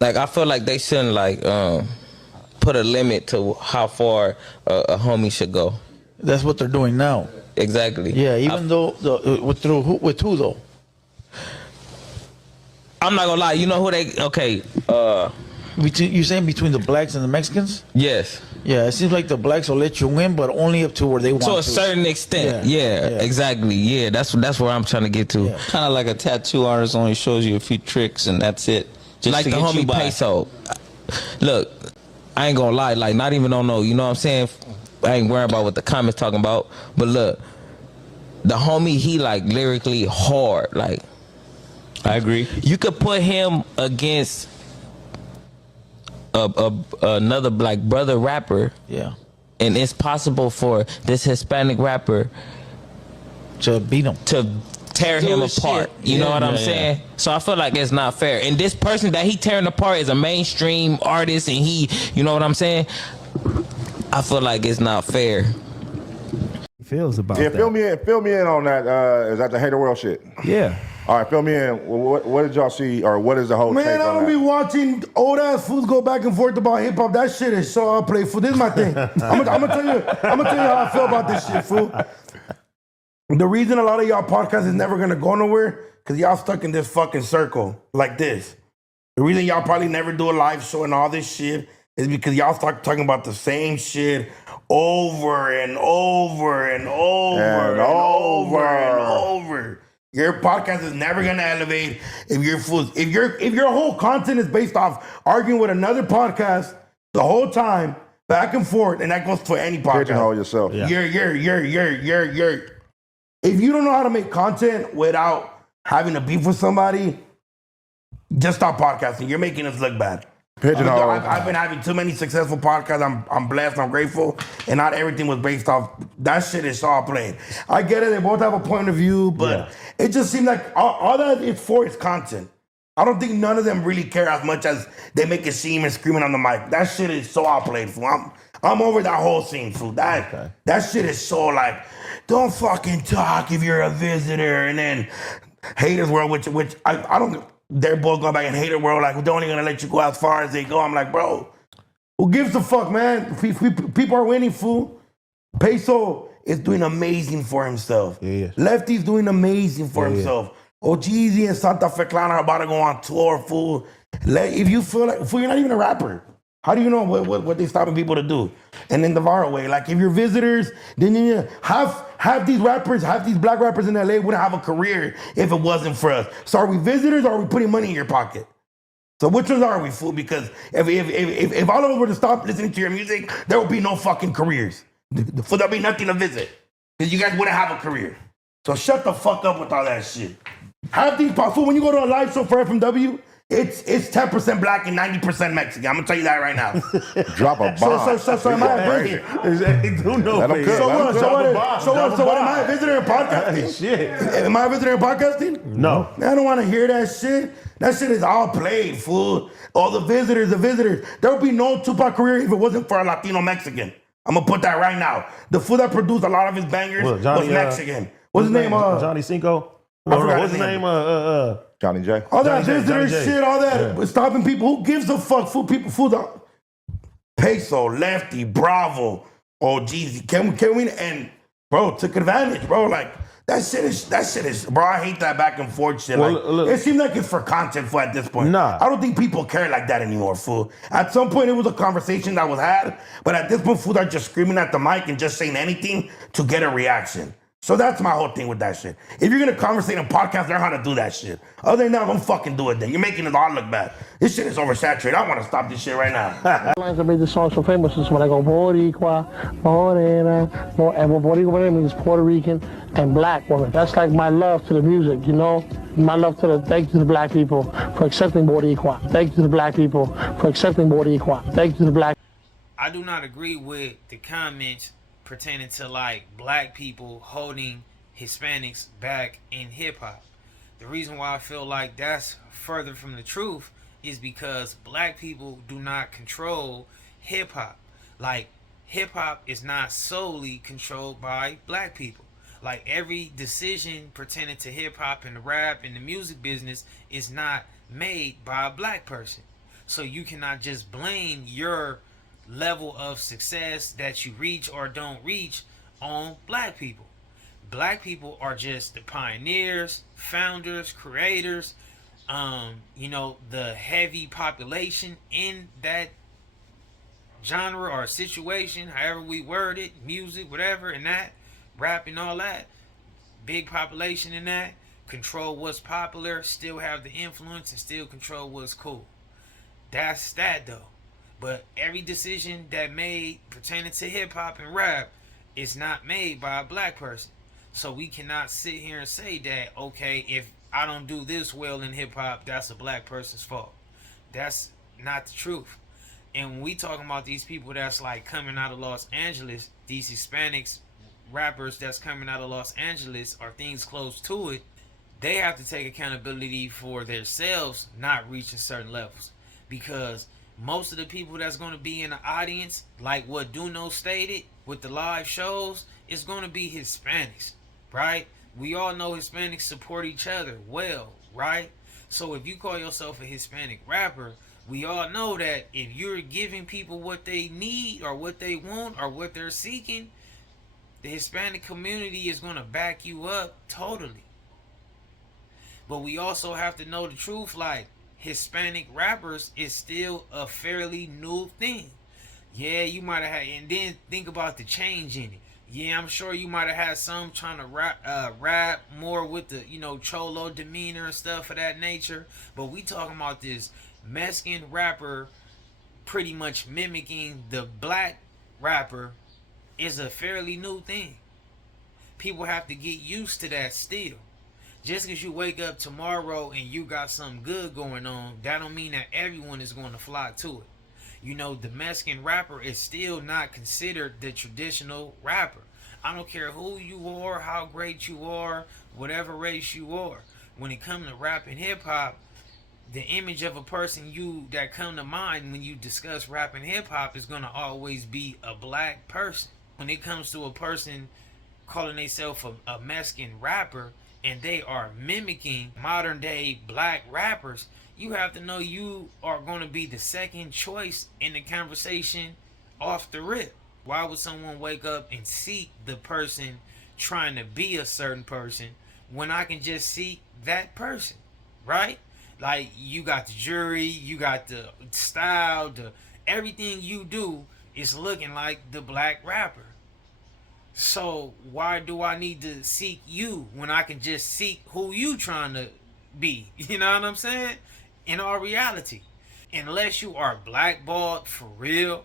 Like I feel like they shouldn't like put a limit to how far a homie should go. That's what they're doing now. Exactly. Yeah, even though with who though? I'm not gonna lie. You know who they? Okay. You saying between the blacks and the Mexicans? Yes. Yeah, it seems like the blacks will let you win, but only up to where they want to. To a certain extent. Yeah. Exactly. Yeah. That's where I'm trying to get to. Yeah. Kind of like a tattoo artist only shows you a few tricks and that's it. Just Like to the get you homie by. Peso. Look, I ain't gonna lie. Like not even on no. You know what I'm saying? I ain't worrying about what the comments talking about. But look, the homie, he like lyrically hard. Like I agree. you could put him against another black brother rapper, Yeah. and it's possible for this Hispanic rapper To beat them. to tear him his apart. shit. You know what I'm Yeah. saying? So I feel like it's not fair. And this person that he tearing apart is a mainstream artist, and he, you know what I'm saying? I feel like it's not fair. Feels about Yeah, that. fill me in on that. Is that the Hater World shit? Yeah. All right, fill me in. What did y'all see, or what is the whole take Man, I on don't that? be watching old ass fools go back and forth about hip hop. That shit is so outplayed. This is my thing. I'm gonna tell you how I feel about this shit, fool. The reason a lot of y'all podcasts is never gonna go nowhere, because y'all stuck in this fucking circle like this. The reason y'all probably never do a live show and all this shit is because y'all start talking about the same shit over and over and over and over and over. Your podcast is never gonna elevate if you're fools. If your whole content is based off arguing with another podcast the whole time, back and forth, and that goes for any podcast. Pigeonhole yourself. Yeah. You're. If you don't know how to make content without having to beef with somebody, just stop podcasting. You're making us look bad. Pigeonhole. I've been having too many successful podcasts. I'm blessed. I'm grateful, and not everything was based off that shit. Is all played. I get it. They both have a point of view, but it just seems like all that it's for is content. I don't think none of them really care as much as they make it seem and screaming on the mic. That shit is so outplayed. Fool. I'm over that whole scene, fool. That shit is so like, don't fucking talk if you're a visitor, and then Haters World, which I don't. They're both going back in Hater World, like, they're only gonna let you go as far as they go. I'm like, bro, who gives a fuck, man? People are winning, fool. Peso is doing amazing for himself. Yeah. Lefty's doing amazing for himself. Ojeezy and Santa Fe Clan are about to go on tour, fool. If you feel like, fool, you're not even a rapper. How do you know what they're stopping people to do? And in the viral way, like if you're visitors, then half these rappers, half these black rappers in LA wouldn't have a career if it wasn't for us. So are we visitors or are we putting money in your pocket? So which ones are we, fool? Because if all of us were to stop listening to your music, there would be no fucking careers. There'd be nothing to visit. Because you guys wouldn't have a career. So shut the fuck up with all that shit. Half these, fool, when you go to a live show for FMW, it's 10% black and 90% Mexican. I'm gonna tell you that right now. Drop a bomb. So am I a visitor? Let 'em cook. So what? Am I a visitor in podcasting? Shit. Am I a visitor in podcasting? No. Man, I don't want to hear that shit. That shit is all played, fool. All the visitors. There would be no Tupac career if it wasn't for a Latino Mexican. I'm gonna put that right now. The fool that produced a lot of his bangers was Mexican. What's his name? Johnny Cinco. What's his name? Johnny J. All that Johnny J, visitor Johnny J. shit, all that stopping people. Who gives a fuck? Fool, people, fool. Peso, Lefty, Bravo, Jeezy. Can we? And bro, took advantage, bro. Like that shit is, bro. I hate that back and forth shit. Well, like look, it seems like it's for content for at this point. Nah. I don't think people care like that anymore, fool. At some point, it was a conversation that was had, but at this point, fools are just screaming at the mic and just saying anything to get a reaction. So that's my whole thing with that shit. If you're gonna conversate on podcasts, learn how to do that shit. Other than that, don't fucking do it then. You're making it all look bad. This shit is oversaturated. I wanna stop this shit right now. Lines that made this song so famous is when I go Boricua, Morena, and what Boricua means Puerto Rican and black woman. That's like my love to the music, you know? My love to thank you to the black people for accepting Boricua. Thank you to the black people for accepting Boricua. Thank you to the black. I do not agree with the comments pertaining to like black people holding Hispanics back in hip-hop. The reason why I feel like that's further from the truth is because black people do not control hip-hop. Like hip-hop is not solely controlled by black people. Like every decision pertaining to hip-hop and the rap and the music business is not made by a black person. So you cannot just blame your level of success that you reach or don't reach on black people. Black people are just the pioneers, founders, creators, the heavy population in that genre or situation, however we word it, music, whatever, and that, rap and all that, big population in that, control what's popular, still have the influence, and still control what's cool. That's that though. But every decision that made pertaining to hip hop and rap is not made by a black person. So we cannot sit here and say that, okay, if I don't do this well in hip hop, that's a black person's fault. That's not the truth. And when we talking about these people that's like coming out of Los Angeles, these Hispanics rappers that's coming out of Los Angeles or things close to it, they have to take accountability for themselves not reaching certain levels. Because most of the people that's going to be in the audience, like what DOKNOW stated with the live shows, is going to be Hispanics, right? We all know Hispanics support each other well, right? So if you call yourself a Hispanic rapper, we all know that if you're giving people what they need or what they want or what they're seeking, the Hispanic community is going to back you up totally. But we also have to know the truth, like Hispanic rappers is still a fairly new thing. Yeah, you might have had, and then think about the change in it. Yeah, I'm sure you might have had some trying to rap more with the, cholo demeanor and stuff of that nature. But we talking about this Mexican rapper pretty much mimicking the black rapper is a fairly new thing. People have to get used to that still. Just because you wake up tomorrow and you got something good going on, that don't mean that everyone is going to flock to it. The Mexican rapper is still not considered the traditional rapper. I don't care who you are, how great you are, whatever race you are. When it comes to rap and hip hop, the image of a person that come to mind when you discuss rap and hip hop is going to always be a black person. When it comes to a person calling themselves a Mexican rapper and they are mimicking modern day black rappers, you have to know you are going to be the second choice in the conversation off the rip. Why would someone wake up and seek the person trying to be a certain person when I can just seek that person, right? Like, you got the jury, you got the style, everything you do is looking like the black rapper. So why do I need to seek you when I can just seek who you trying to be? You know what I'm saying? In all reality, unless you are blackballed for real,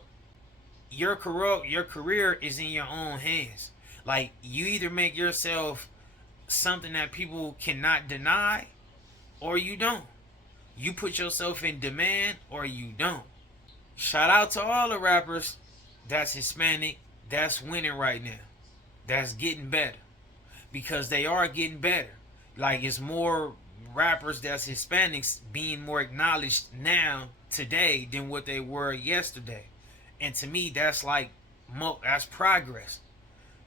your career is in your own hands. Like, you either make yourself something that people cannot deny, or you don't. You put yourself in demand, or you don't. Shout out to all the rappers that's Hispanic, that's winning right now, that's getting better, because they are getting better. Like, it's more rappers that's Hispanics being more acknowledged now today than what they were yesterday. And to me, that's like that's progress.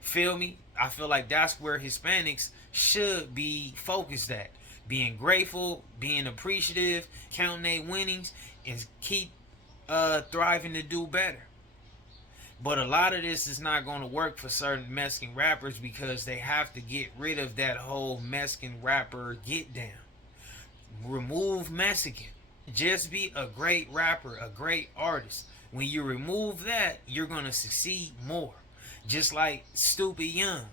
Feel me? I feel like that's where Hispanics should be focused at. Being grateful, being appreciative, counting their winnings, and keep thriving to do better. But a lot of this is not going to work for certain Mexican rappers because they have to get rid of that whole Mexican rapper get down. Remove Mexican. Just be a great rapper, a great artist. When you remove that, you're going to succeed more. Just like Stupid Young.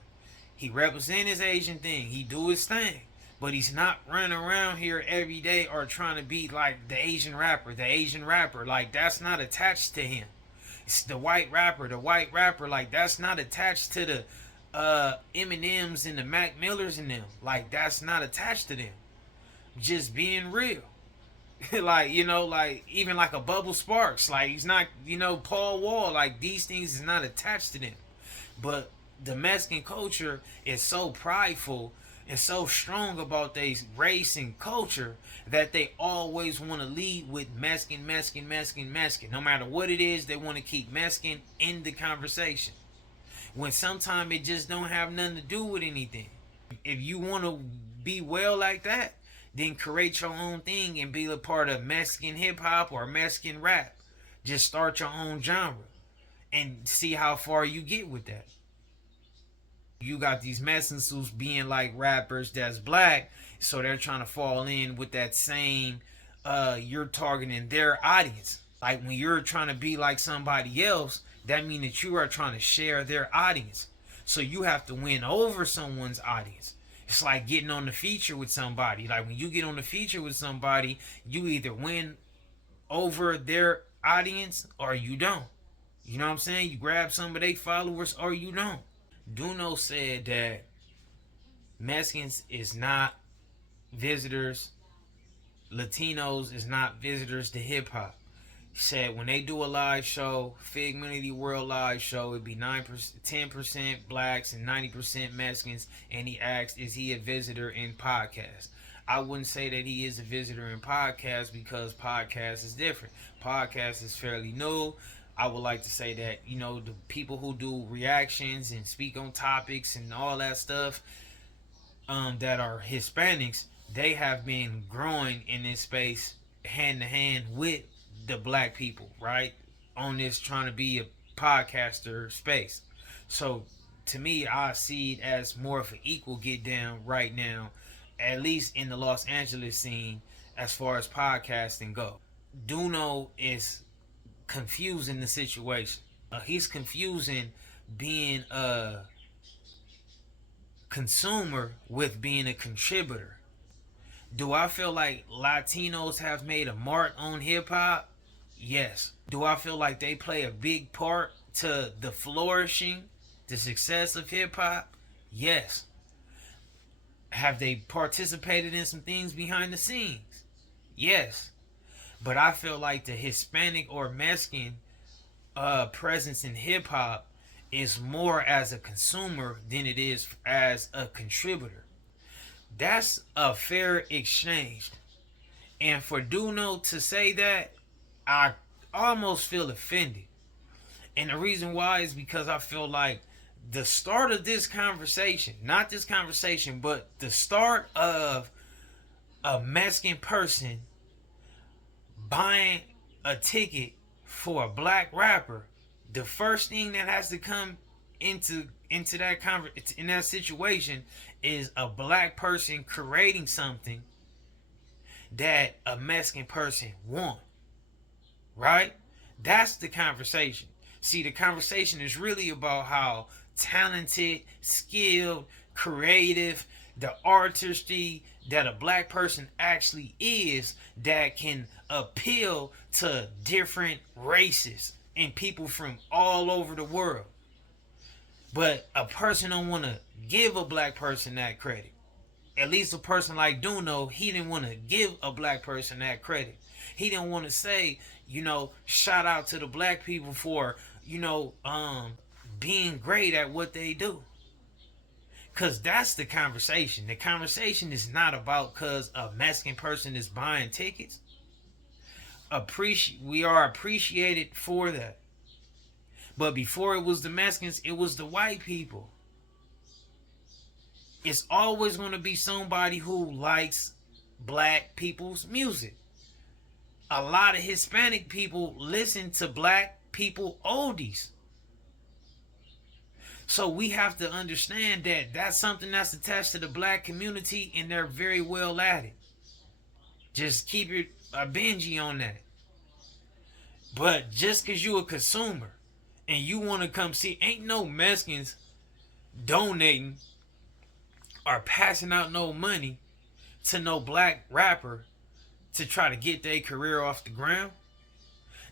He represent his Asian thing. He do his thing. But he's not running around here every day or trying to be like the Asian rapper. Like, that's not attached to him. It's the white rapper. Like, that's not attached to the Eminems and the Mac Millers and them. Like, that's not attached to them. Just being real. Like, like even like a Bubble Sparks, like he's not, Paul Wall, like these things is not attached to them. But the Mexican culture is so prideful and so strong about their race and culture that they always want to lead with Mexican. No matter what it is, they want to keep Mexican in the conversation. When sometimes it just don't have nothing to do with anything. If you want to be well like that, then create your own thing and be a part of Mexican hip hop or Mexican rap. Just start your own genre and see how far you get with that. You got these Mexicans who's being like rappers that's black, so they're trying to fall in with that same you're targeting their audience. Like when you're trying to be like somebody else, that means that you are trying to share their audience. So you have to win over someone's audience. It's like getting on the feature with somebody. Like when you get on the feature with somebody, you either win over their audience or you don't. You know what I'm saying? You grab some of their followers or you don't. DOKNOW said that Mexicans is not visitors, Latinos is not visitors to hip hop. He said when they do a live show, Figmunity World live show, it'd be 9%, 10% blacks and 90% Mexicans. And he asked, is he a visitor in podcast? I wouldn't say that he is a visitor in podcast because podcast is different. Podcast is fairly new. I would like to say that, you know, the people who do reactions and speak on topics and all that stuff that are Hispanics, they have been growing in this space hand to hand with the black people, right? On this trying to be a podcaster space. So to me, I see it as more of an equal get down right now, at least in the Los Angeles scene as far as podcasting go. DOKNOW is confusing the situation. He's confusing being a consumer with being a contributor. Do I feel like Latinos have made a mark on hip hop? Yes. Do I feel like they play a big part to the flourishing, the success of hip hop? Yes. Have they participated in some things behind the scenes? Yes. But I feel like the Hispanic or Mexican presence in hip hop is more as a consumer than it is as a contributor. That's a fair exchange. And for DOKNOW to say that, I almost feel offended. And the reason why is because I feel like the start of this conversation, not this conversation, but the start of a Mexican person buying a ticket for a black rapper, the first thing that has to come into that in that situation is a black person creating something that a Mexican person want. Right? That's the conversation. See, the conversation is really about how talented, skilled, creative, the artistry that a black person actually is that can appeal to different races and people from all over the world. But a person don't want to give a black person that credit. At least a person like DOKNOW, he didn't want to give a black person that credit. He didn't want to say, you know, shout out to the black people for, you know, being great at what they do. Because that's the conversation. The conversation is not about because a Mexican person is buying tickets. We are appreciated for that. But before it was the Mexicans, it was the white people. It's always going to be somebody who likes black people's music. A lot of Hispanic people listen to black people oldies. So we have to understand that that's something that's attached to the black community, and they're very well at it. Just keep it a Benji on that. But just because you a consumer and you want to come see, ain't no Mexicans donating or passing out no money to no black rapper to try to get their career off the ground.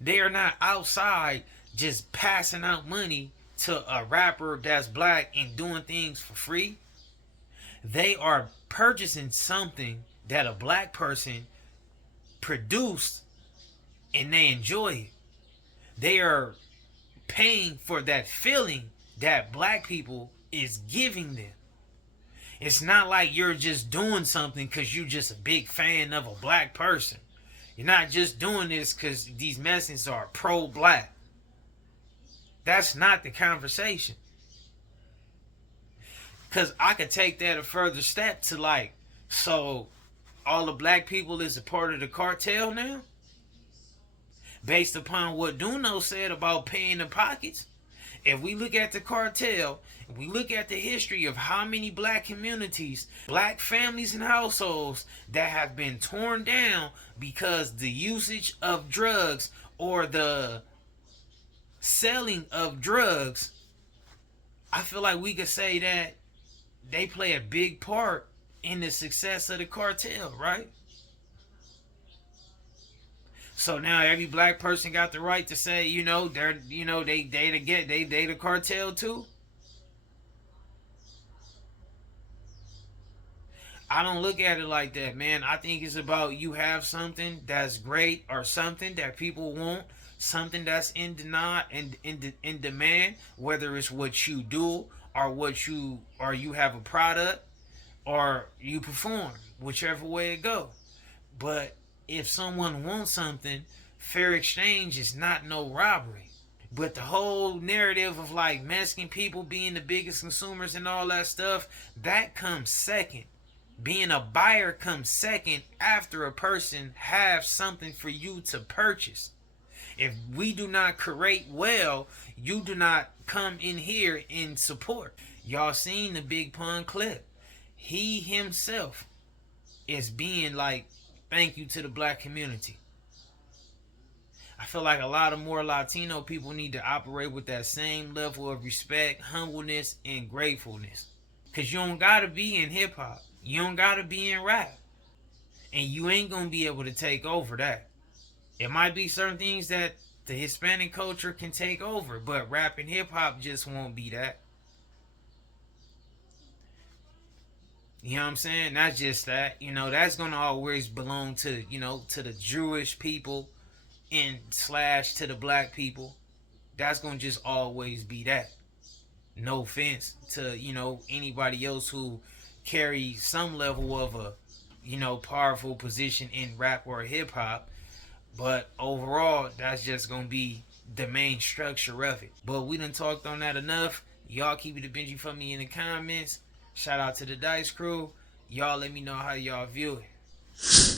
They are not outside just passing out money to a rapper that's black and doing things for free. They are purchasing something that a black person produced and they enjoy it. They are paying for that feeling that black people is giving them. It's not like you're just doing something because you're just a big fan of a black person. You're not just doing this because these Mexicans are pro-black. That's not the conversation. Because I could take that a further step to like, so all the black people is a part of the cartel now? Based upon what DOKNOW said about paying the pockets? If we look at the cartel, if we look at the history of how many black communities, black families and households that have been torn down because the usage of drugs or the selling of drugs, I feel like we could say that they play a big part in the success of the cartel, right? So now every black person got the right to say, you know, they're, you know, they the cartel too. I don't look at it like that, man. I think it's about you have something that's great or something that people want, something that's in demand and in demand, whether it's what you do or you have a product or you perform, whichever way it go. But if someone wants something, fair exchange is not no robbery. But the whole narrative of like Mexican people being the biggest consumers and all that stuff, that comes second. Being a buyer comes second after a person has something for you to purchase. If we do not curate well, you do not come in here and support. Y'all seen the Big Pun clip. He himself is being like, thank you to the black community. I feel like a lot of more Latino people need to operate with that same level of respect, humbleness, and gratefulness. Because you don't got to be in hip-hop. You don't got to be in rap. And you ain't going to be able to take over that. It might be certain things that the Hispanic culture can take over, but rap and hip-hop just won't be that. You know what I'm saying? That's just that. You know, that's going to always belong to, you know, to the Jewish people and / to the black people. That's going to just always be that. No offense to, you know, anybody else who carries some level of a, you know, powerful position in rap or hip hop. But overall, that's just going to be the main structure of it. But we done talked on that enough. Y'all keep it a Benji for me in the comments. Shout out to the Dice Crew. Y'all let me know how y'all view it.